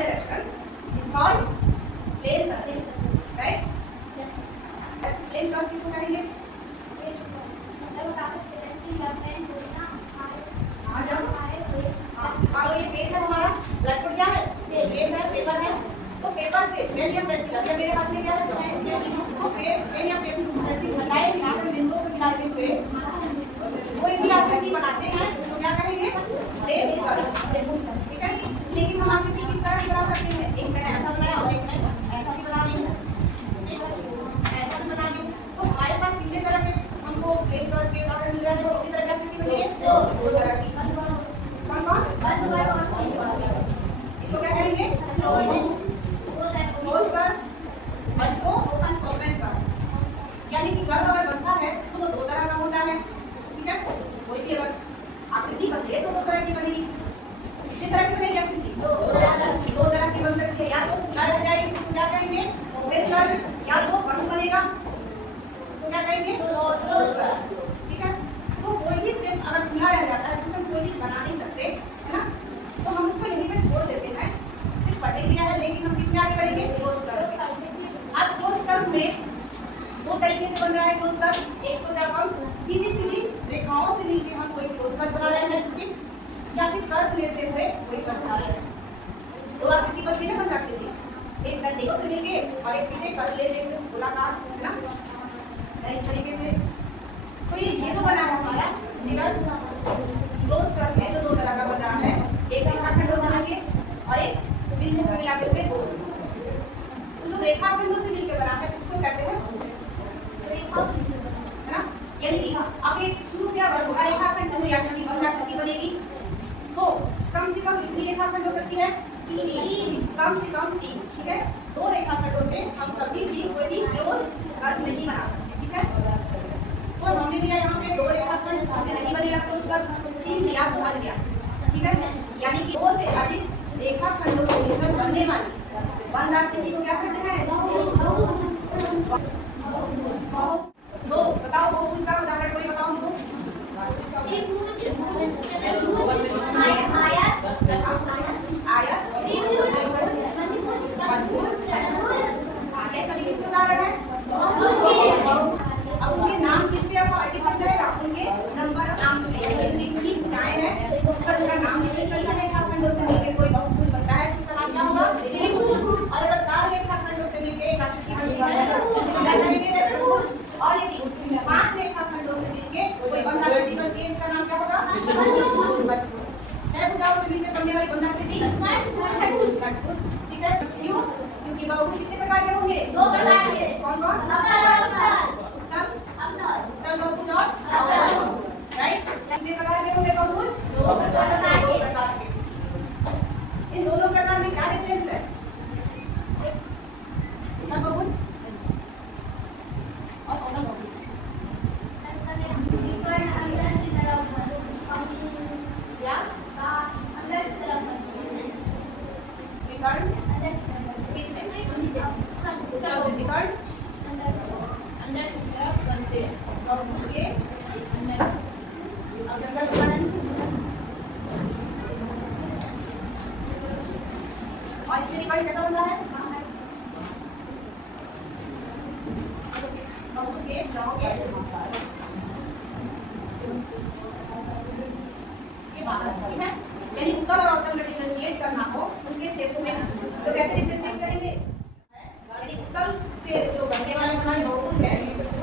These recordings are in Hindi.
directions is called plane surface, right? Plane curve किसको कहेंगे? और ये पेज है हमारा, ब्लैक बोर्ड क्या है? पेज है, पेपर है। तो पेपर से पेन या पेंसिल, अभी मेरे हाथ में क्या है? तो पेन या पेंसिल हटाए यहाँ पे बिंदुओं को मिलाते हुए कोई भी आकृति बनाते हैं तो क्या कहेंगे? प्लेन कर्व, ठीक है। लेकिन हम आकृति किस तरह बना सकते हैं? एक मैंने ऐसा बनाया और एक मैं ऐसा भी बना रही हूँ, ऐसा भी बना रही हूँ। तो हमारे पास कितने तरह के हमको प्लेन कर्व के उदाहरण मिल रहे हैं? कितनी तरह की आकृति बनी है? दो तरह की। कौन कौन? इसको क्या कहेंगे? क्लोज कर्व और इसको ओपन कर्व। यानी कि कर्व अगर बनता है तो वो दो तरह का होता है, ठीक है। कोई भी अगर आकृति बने तो दो तरह की बनेगी। किस तरह की बनेगी आकृति? दो तरह की बन सकती है। या तो कर्व हो जाएगी, उसको क्या कहेंगे? Open curve. या तो बंद बनेगा, उसको क्या कहेंगे? क्लोज कर्व, ठीक है। तो कोई भी शेप अगर खुला रह जाता है तो उसमें कोई चीज बना नहीं सकते, है ना। तो हम उसको यहीं पे छोड़ देते हैं, सिर्फ पढ़ने लिया है। लेकिन हम किसमें आगे बढ़ेंगे? Close curve. अब क्लोज कर्व में दो तरीके से बन रहा है क्लोज कर्व। एक तो जब हम सीधी सीधी रेखाओं से मिलकर हम कोई क्लोज कर्व बना रहे हैं, ठीक, या फिर कर्व लेते हुए कोई कर्व बना रहे हैं। दो आकृति बनती है, बन जाती है। एक डंडियों से मिलके और एक सीधे कर्व लेते हुए गोलाकार, है ना, इस तरीके से। तो ये तो बना है हमारा फिगर क्लोज कर्व है, जो दो तरह का बन रहा है। एक रेखाखंडों से मिलके और एक बिंदु को मिलाते हुए गोल। तो जो रेखाखंडों से मिलकर बना है उसको कहते हैं रेखा, है ना। यानी कि अब एक शुरू क्या होगा? रेखाखंड से कोई आकृति बंद आकृति बनेगी तो कम से कम कितनी रेखाखंड हो सकती है? तीन, कम से कम तीन, ठीक है। दो रेखाखंडों से हम कभी भी कोई भी क्लोज कर्व नहीं बना सकते, ठीक है। तो हमने लिया यहाँ पे दो रेखाखंड, इससे नहीं बनेगा क्लोज कर्व। तीन लिया तो बन गया, ठीक है। यानी कि दो से अधिक रेखाखंडों से मिलकर बनने वाली बंद आकृति को क्या कहते हैं? दो। बताओ बहुभुज का उदाहरण कोई बताओ हमको। आयत, आगे सभी किसके उदाहरण है? अब उनके नाम किस पे डिपेंड करेगा? उनके नंबर ऑफ आर्म्स पे, जितनी खुली भुजाएं हैं उस पर उसका नाम डिपेंड करता है। रेखाखंडों से मिलकर कोई बहुभुज बनता है तो उसका नाम क्या होगा? त्रिभुज। और अगर चार रेखाखंडों से मिलकर एक आकृति बनती है तो उसको क्या कहेंगे? चतुर्भुज। और यदि पांच रेखाखंडों से मिलकर कोई बंद आकृति बनती है, इसका नाम क्या होगा? चतुर्भुज। छह भुजाओं से मिलकर बनने वाली बंद आकृति षटभुज, ठीक है। क्यों? क्योंकि बहुभुज कितने प्रकार के होंगे? दो प्रकार के। कौन कौन? बहुभुज और अवतल, राइट। कितने प्रकार के होंगे बहुभुज? दो प्रकार के। इन दोनों प्रकार में क्या डिफरेंस है? बहुभुज और अवतल बहुभुज। या अंदर की तरफ विकर्ण किसमें? विकर्ण अंदर की तरफ बनते हैं और उसके अंदर और इसमें विकर्ण कैसा बनता है? उसके बाहर है। यानी ऊपर और अवतल में डिफरेंशिएट करना हो उनके शेप्स में, तो कैसे डिफरेंशिएट करेंगे? यानी उत्तल से जो बनने वाले हमारे बहुभुज है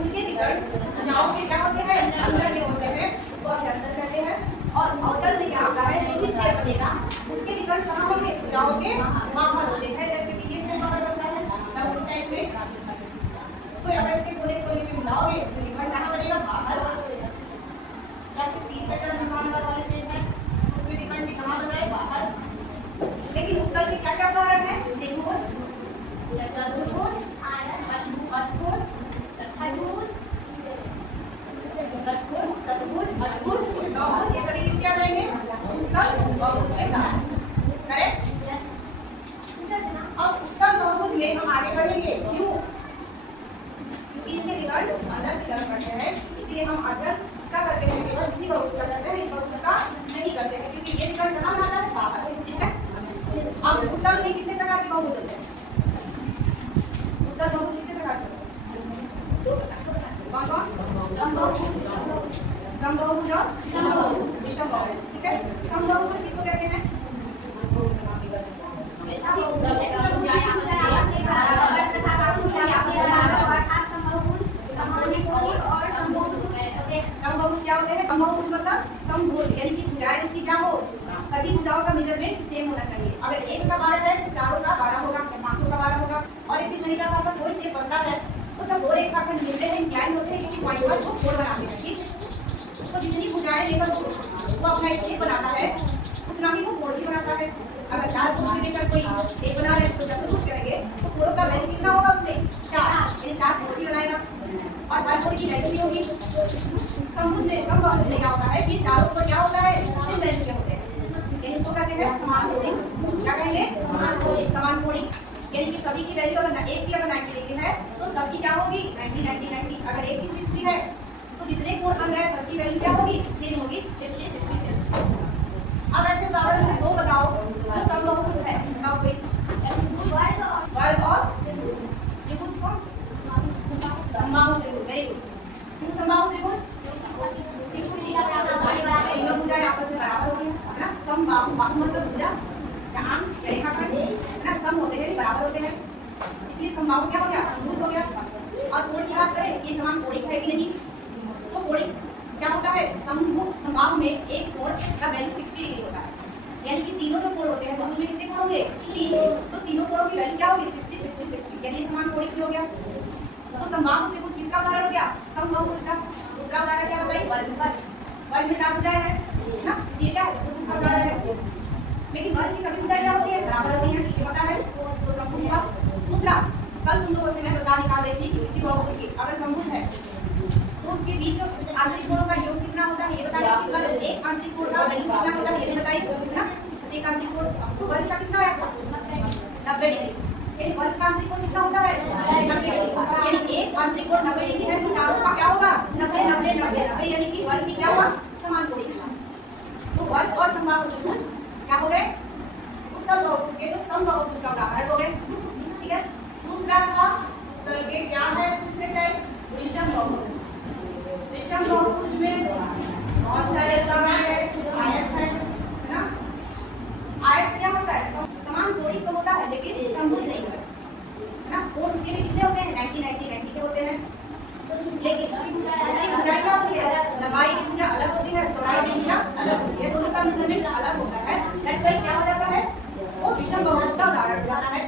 उनके विकर्ण भुजाओं के क्या होते हैं? अंदर में होते हैं, उसको आप अंदर कहते हैं। और अवतल में क्या होता है? जो भी शेप बनेगा उसके विकर्ण कहाँ होंगे? भुजाओं के बाहर होते हैं। जैसे कि ये शेप बाहर बनता है डबल टाइप में, तो अगर इसके कोने कोने में मिलाओगे तो विकर्ण कहाँ बनेगा? बाहर। या फिर तीन पैटर्न निशान वाले शेप है उसमें विकर्ण भी कहाँ बन रहा है? बाहर। लेकिन उत्तल में क्या क्या उदाहरण है? त्रिभुज, चतुर्भुज, पंचभुज, षट्भुज, सतभुज, अष्टभुज, नवभुज, ये सभी किसके आ जाएंगे? उत्तल बहुभुज के नाम, करेक्ट। अब उत्तल बहुभुज में हम आगे बढ़ेंगे। क्यों? क्योंकि इसके विकर्ण अंदर की तरफ बढ़ते हैं, इसलिए हम अगर इसका करते हैं केवल इसी बहुभुज का करते हैं, इस बहुभुज का नहीं करते हैं, क्योंकि ये विकर्ण कहाँ बनाता है? बाहर। ठीक है। अब उत्तर में कितने प्रकार के बहुभुज होते हैं? उत्तर बहुभुज कितने प्रकार के होते हैं? दो प्रकार। कौन कौन? समबाहुभुज और विषम बहुभुज। ठीक है, समबाहुभुज किसको कहते हैं? समबाहुभुज क्या होते हैं? समबाहुभुज मतलब समभुज, यानी कि भुजाएं उसकी क्या हो, सभी भुजाओं का मेजरमेंट सेम होना चाहिए। अगर एक का 12 है तो चारों का 12 होगा, पांचों का 12 होगा। और एक चीज मैंने कहा था, कोई शेप बनता है तो जब और एक खंड मिलते हैं, इंक्लाइन होते हैं किसी पॉइंट पर, तो कोण बनाते हैं। ठीक, तो जितनी भुजाएं लेकर वो अपना एक शेप बनाता है, उतना ही वो कोण भी बनाता है। अगर 4 भुज से लेकर कोई शेप बना रहे हैं तो चतुर्भुज करेंगे तो कोण का वैल्यू कितना होगा उसमें? 4, यानी 4 कोण भी बनाएगा। और हर कोण की वैल्यू भी होगी। समभुज में, समबाहुभुज में क्या होता है कि चारों कोण क्या होता है, सेम वैल्यू के होते हैं, यानी इसको कहते हैं समान कोणिक। क्या कहेंगे? समान कोणिक, यानी कि सभी की वैल्यू अगर एक की अगर 90 डिग्री है तो सबकी क्या होगी? 90 90 90। अगर एक की 60 है तो जितने कोण बन रहे हैं सबकी वैल्यू क्या होगी? सेम होगी, 60 60 60। अब ऐसे उदाहरण में दो बताओ जो समबाहुभुज है। बताओ कोई। वर्ग और त्रिभुज को समबाहु त्रिभुज। Very good. तो समबाहु त्रिभुज तीनों भुजाएं आपस में बराबर होती हैं, है ना? समबाहु, बाहु मतलब भुजा या अंश या रेखाखंड, है ना? सम होते हैं, बराबर होते हैं, इसलिए समबाहु क्या हो गया? समभुज हो गया। और कोण की बात करें, ये समान कोणिक है कि नहीं? तो कोणिक क्या होता है? समबाहु में एक कोण का वैल्यू 60 डिग्री होता है, यानी कि तीनों जो कोण होते हैं तो उसमें कितने कोण होंगे? 3। तो तीनों कोणों की वैल्यू क्या होगी? 60 60 60, यानी समान कोणिक भी हो गया। तो समबाहु त्रिभुज किसका उदाहरण हो गया? समबाहुभुज का। दूसरा उदाहरण क्या बताइए? वर्ग। वर्ग में 4 भुजाएं हैं, है ना? ये क्या त्रिभुज का उदाहरण है। लेकिन वर्ग की सभी भुजाएं क्या होती है? बराबर होती हैं, ये पता है, तो समभुज का। दूसरा, कल तुम लोगों से मैं बता निकाल रही थी कि किसी बहुभुज की अगर समभुज है तो उसके बीच आंतरिक कोणों का योग कितना होता है, ये बताइए। कल एक आंतरिक कोण का वैल्यू कितना होता है, ये भी बताइए, है ना? एक आंतरिक कोण, तो वर्ग का कितना आया था? 90 डिग्री। यानी वर्ग का आंतरिक कोण कितना होता है? 90 डिग्री। यानी एक आंतरिक कोण 90 डिग्री है तो चारों का क्या होगा? 90 90 90 90, यानी कि वर्ग की क्या हुआ? समान कोणिक। तो वर्ग और समबाहु त्रिभुज क्या हो गए? उत्तम बहुभुज के जो समबाहुभुज का उदाहरण हो गए। ठीक है, दूसरा था तो ये क्या है? दूसरे टाइप विषम बहुभुज। विषम बहुभुज में बहुत सारे उदाहरण है। आयत है ना? आयत क्या होता है? समान कोणिक तो होता है लेकिन समभुज नहीं होता, है ना? कोण उसके भी कितने होते हैं? 90 90 90 के होते हैं। लेकिन उसकी भुजाएं क्या होती है? लंबाई की भुजा अलग होती है, चौड़ाई की भुजा अलग होती है, दोनों का मेजरमेंट अलग होता है। दैट्स व्हाई क्या हो जाता है? वो विषम बहुभुज का उदाहरण हो जाता है।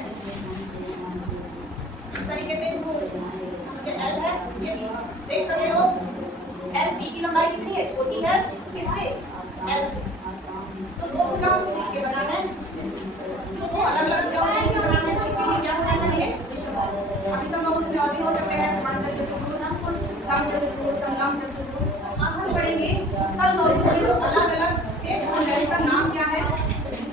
इस तरीके से ये L है, ये B, देख सकते हो L B की लंबाई कितनी है? छोटी है, किससे? L से। तो दो भुजाओं से मिलकर बनाना है, जो दो अलग-अलग भुजाओं से मिलकर बनाना है, इसीलिए क्या हो जाता है? ये विषम बहुभुज। अब विषम बहुभुज में और भी हो सकते हैं समांतर चतुर्भुज, समचतुर्भुज, समलंब चतुर्भुज। अब हम पढ़ेंगे उत्तल बहुभुज के जो अलग-अलग शेप बन रहे हैं, उसका नाम क्या है?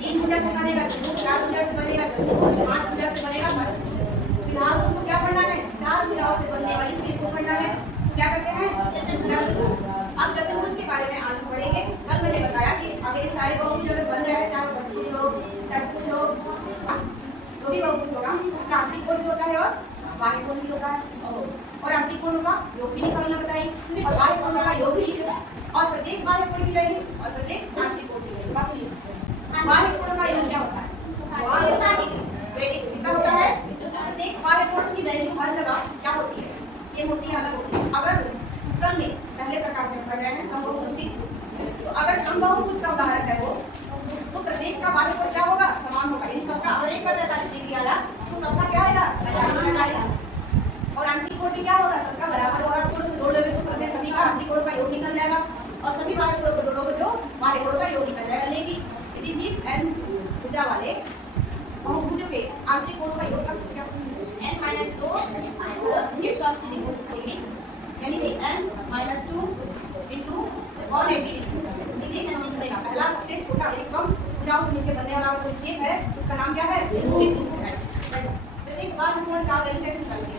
3 भुजा से बनेगा त्रिभुज, 4 भुजा से बनेगा चतुर्भुज, 5 भुजा से बनेगा पंचभुज। फिलहाल तुमको क्या पढ़ना है? 4 भुजाओं से बनने वाली शेप को पढ़ना है। तो क्या करते हैं? चतुर्भुज। अब चतुर्भुज के बारे में आज पढ़ेंगे। कल मैंने बताया कि अगर ये सारे बहुभुज अगर बन रहे हैं, चाहे पंचभुज हो, षटभुज हो, जो भी बहुभुज होगा उसका आंतरिक कोण भी होता है और बाह्य कोण भी होता है। और आंतरिक कोणों का योग भी निकालना बताइए और बाह्य कोणों का योग भी, और प्रत्येक बाह्य कोण की वैल्यू और प्रत्येक आंतरिक कोण की वैल्यू। बाह्य कोण का योग क्या होता है? कितना होता है? प्रत्येक बाह्य कोण की वैल्यू हर जगह क्या होती है? सेम होती है, अलग होती है। अगर कल में पहले प्रकार में पढ़ रहे हैं समबाहुभुज की, तो अगर समबाहुभुज का उदाहरण है वो, तो प्रत्येक का बाह्य कोण क्या होगा? समान होगा, यानी सबका अगर एक पर 45 डिग्री आया तो सबका क्या आएगा? 45। और आंतरिक कोण भी क्या होगा? सबका बराबर होगा। कोणों को जोड़ दोगे तो प्रत्येक सभी का आंतरिक कोण का योग निकल जाएगा, और सभी बाह्य कोणों को जोड़ोगे तो बाह्य कोण का योग निकल जाएगा। लेकिन किसी भी n भुजा वाले बहुभुजों के आंतरिक कोणों का योग का सूत्र क्या होता है? n-2 cos 180 डिग्री, यानी कि n-2 into 180 डिग्री निकलेगा। पहला सबसे छोटा एक कम भुजाओं से मिलकर बनने वाला कोई शेप है, उसका नाम क्या है? त्रिभुज है। प्रत्येक बाह्य कोण का वैल्यू कैसे निकालेंगे?